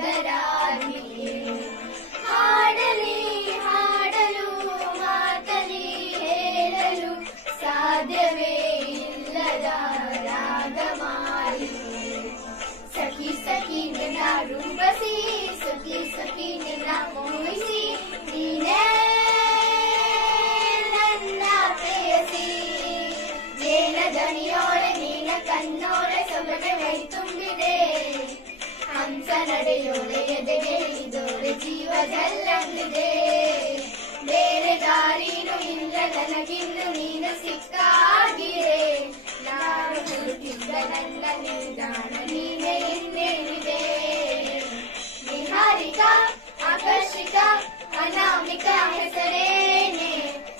ಸುಂದರಾಗಿ ಹಾಡಲಿ ಹಾಡಲು ಮಾತಲಿ ಹೇಳಲು ಸಾಧ್ಯವೇ ಇಲ್ಲದ ರಾಗಮಾಲಿ ಸಖಿ ಸಖಿ ನಿನ್ನ ರೂಪಸಿ ಸಖಿ ಸಖಿ ನಿನ್ನ ಮೋಹಿಸಿ ನೀನೇ ನನ್ನ ಪ್ರೇಯಸಿ ಜೇನ ದನಿಯೋಳೆ ನೀನ ಕಣ್ಣೋಳೆ ಸೊಬಗೆ ಮೈ ತುಂಬಿದೆ ಹಂಸ ನಡೆಯೋಳೆ ಎದೆಗೆ ಹಿಡಿದೋಳೆ ಜೀವ ಜಲ್ಲಂದಿದೆ ಬೇರೆ ದಾರಿನೂ ಇಲ್ಲ ನನಗಿನ್ನು ನೀನು ಸಿಕ್ಕಾಗಿದೆ ನಾನು ಹುಡುಕಿದ್ದ ನನ್ನ ನಿಲ್ದಾಣ ನೀನೇ ಇನ್ನೇನಿದೆ ನಿಹಾರಿಕಾ ಆಕರ್ಷಿಕಾ ಅನಾಮಿಕಾ ಹೆಸರೇನೆ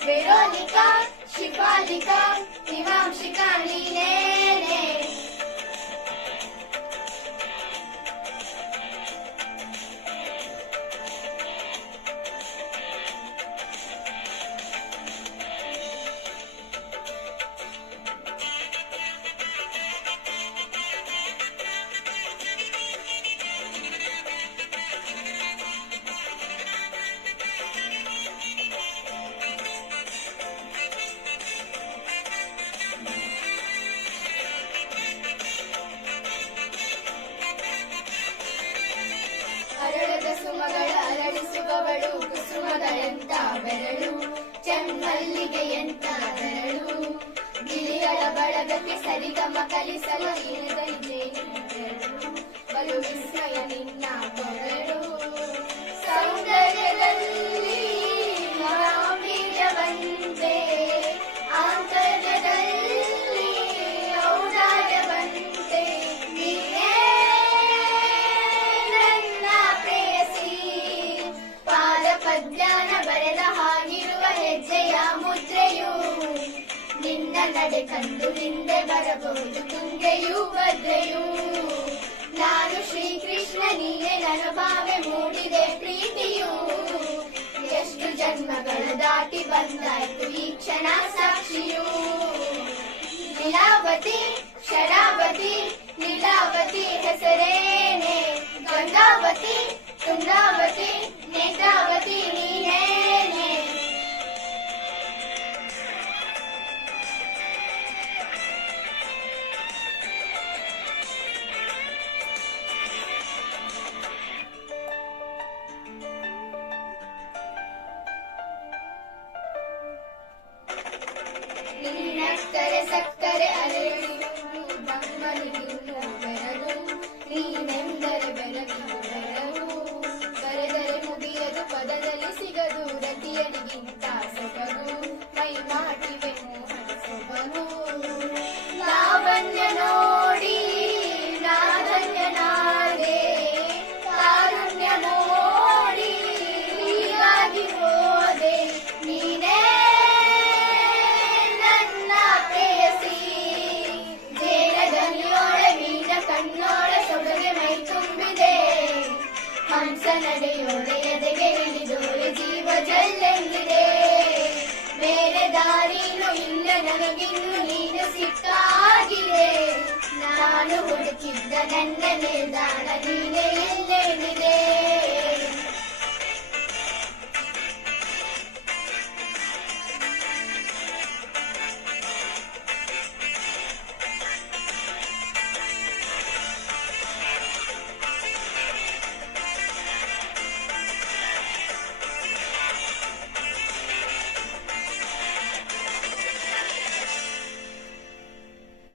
ವೆರೋನಿಕಾ ಶಿಫಾಲಿಕಾ ಹಿಮಾಂಶಿಕಾ ನೀನೇನೆ ಅರಳದ ಸುಮಗಳ ಅರಳಿಸುವವಳು ಕುಸುಮಗಳಂತ ಬೆರಳು ಚೆಮ್ಮಲ್ಲಿಗೆಯಂತ ಬೆರಳು ಗಿಳಿಗಳ ಬಳಗಕ್ಕೆ ಸರಿಗಮ ಕಲಿಸಲು ಇನದೈದೆ ಬಲು ವಿಸ್ಮಯ ನಿನ್ನ ಕೊರಳು ಸೌಂದರ್ಯದಲ್ಲಿ ಮಾವೀರ್ಯವಂತೆ ಆಂತರ್ಯದಲ್ಲಿ ಔದಾರ್ಯವಂತೆ ನೀನೇ ಪದ್ಯಾನ ಬರೆದ ಹಾಗಿರುವ ಹೆಜ್ಜೆಯ ಮುದ್ರೆಯು ನಿನ್ನ ನಡೆ ಕಂಡು ಹಿಂದೆ ಬರಬಹುದು ತುಂಗೆಯೂ ಭದ್ರೆಯು ನಾನು ಶ್ರೀಕೃಷ್ಣ ನೀನೆ ನನ್ನ ಭಾವೆ ಮೂಡಿದೆ ಪ್ರೀತಿಯು ಎಷ್ಟು ಜನ್ಮಗಳ ದಾಟಿ ಬಂದಾಯ್ತು ಈ ಕ್ಷಣ ಸಾಕ್ಷಿಯು ಲೀಲಾವತಿ ಶರಾವತಿ ಲೀಲಾವತಿ ಹೆಸರೇನೆ ಗಂಗಾವತಿ ತುಂಗಾವತಿ ನೇತ್ರಾವತಿ ನೀನೇನೆ ನೀನಕ್ಕರೆ ಸಕ್ಕರೆ ಅಲೆಯಲು ಬ್ರಹ್ಮನಿಗಿನ್ನು ಬೆರಳು ನೀನೆಂದರೆ ಬೆರಗಿನ ಬೆರಳು ಬರೆದರೆ ಮುಗಿಯದು ಪದದಲ್ಲಿ ಸಿಗದು ರತಿಯನಿಗಿಂತ ಸೊಬಗು ಮೈ ಮಾಡಿವೆ ಮೋಹನ ಸೊಬಗು ಲಾವಣ್ಯ ನೋಡಿ ನಾಧನ್ಯನಾದೆ ಕಾರುಣ್ಯ ನೋಡಿ ಹೀಗಾಗಿ ಹೋದೆ ನೀನೇ ನನ್ನ ಪ್ರೇಯಸಿ ಜೇನ ದನಿಯೋಳೆ ಮೀನ ಕಣ್ಣೋಳೆ ಸೊಬಗೆ ಮೈ ತುಂಬಿದೆ ಹಂಸ ನಡೆಯೋಳೆ ಎದೆಗೆ ಹಿಡಿದೋಳೆ ಜೀವ ಜಲ್ಲೆಂದಿದೆ ಬೇರೆ ದಾರಿನೂ ಇಲ್ಲ ನನಗಿನ್ನು ನೀನು ಸಿಕ್ಕಾಗಿದೆ ನಾನು ಹುಡುಕಿದ್ದ ನನ್ನ ನಿಲ್ದಾಣ ನೀನೇ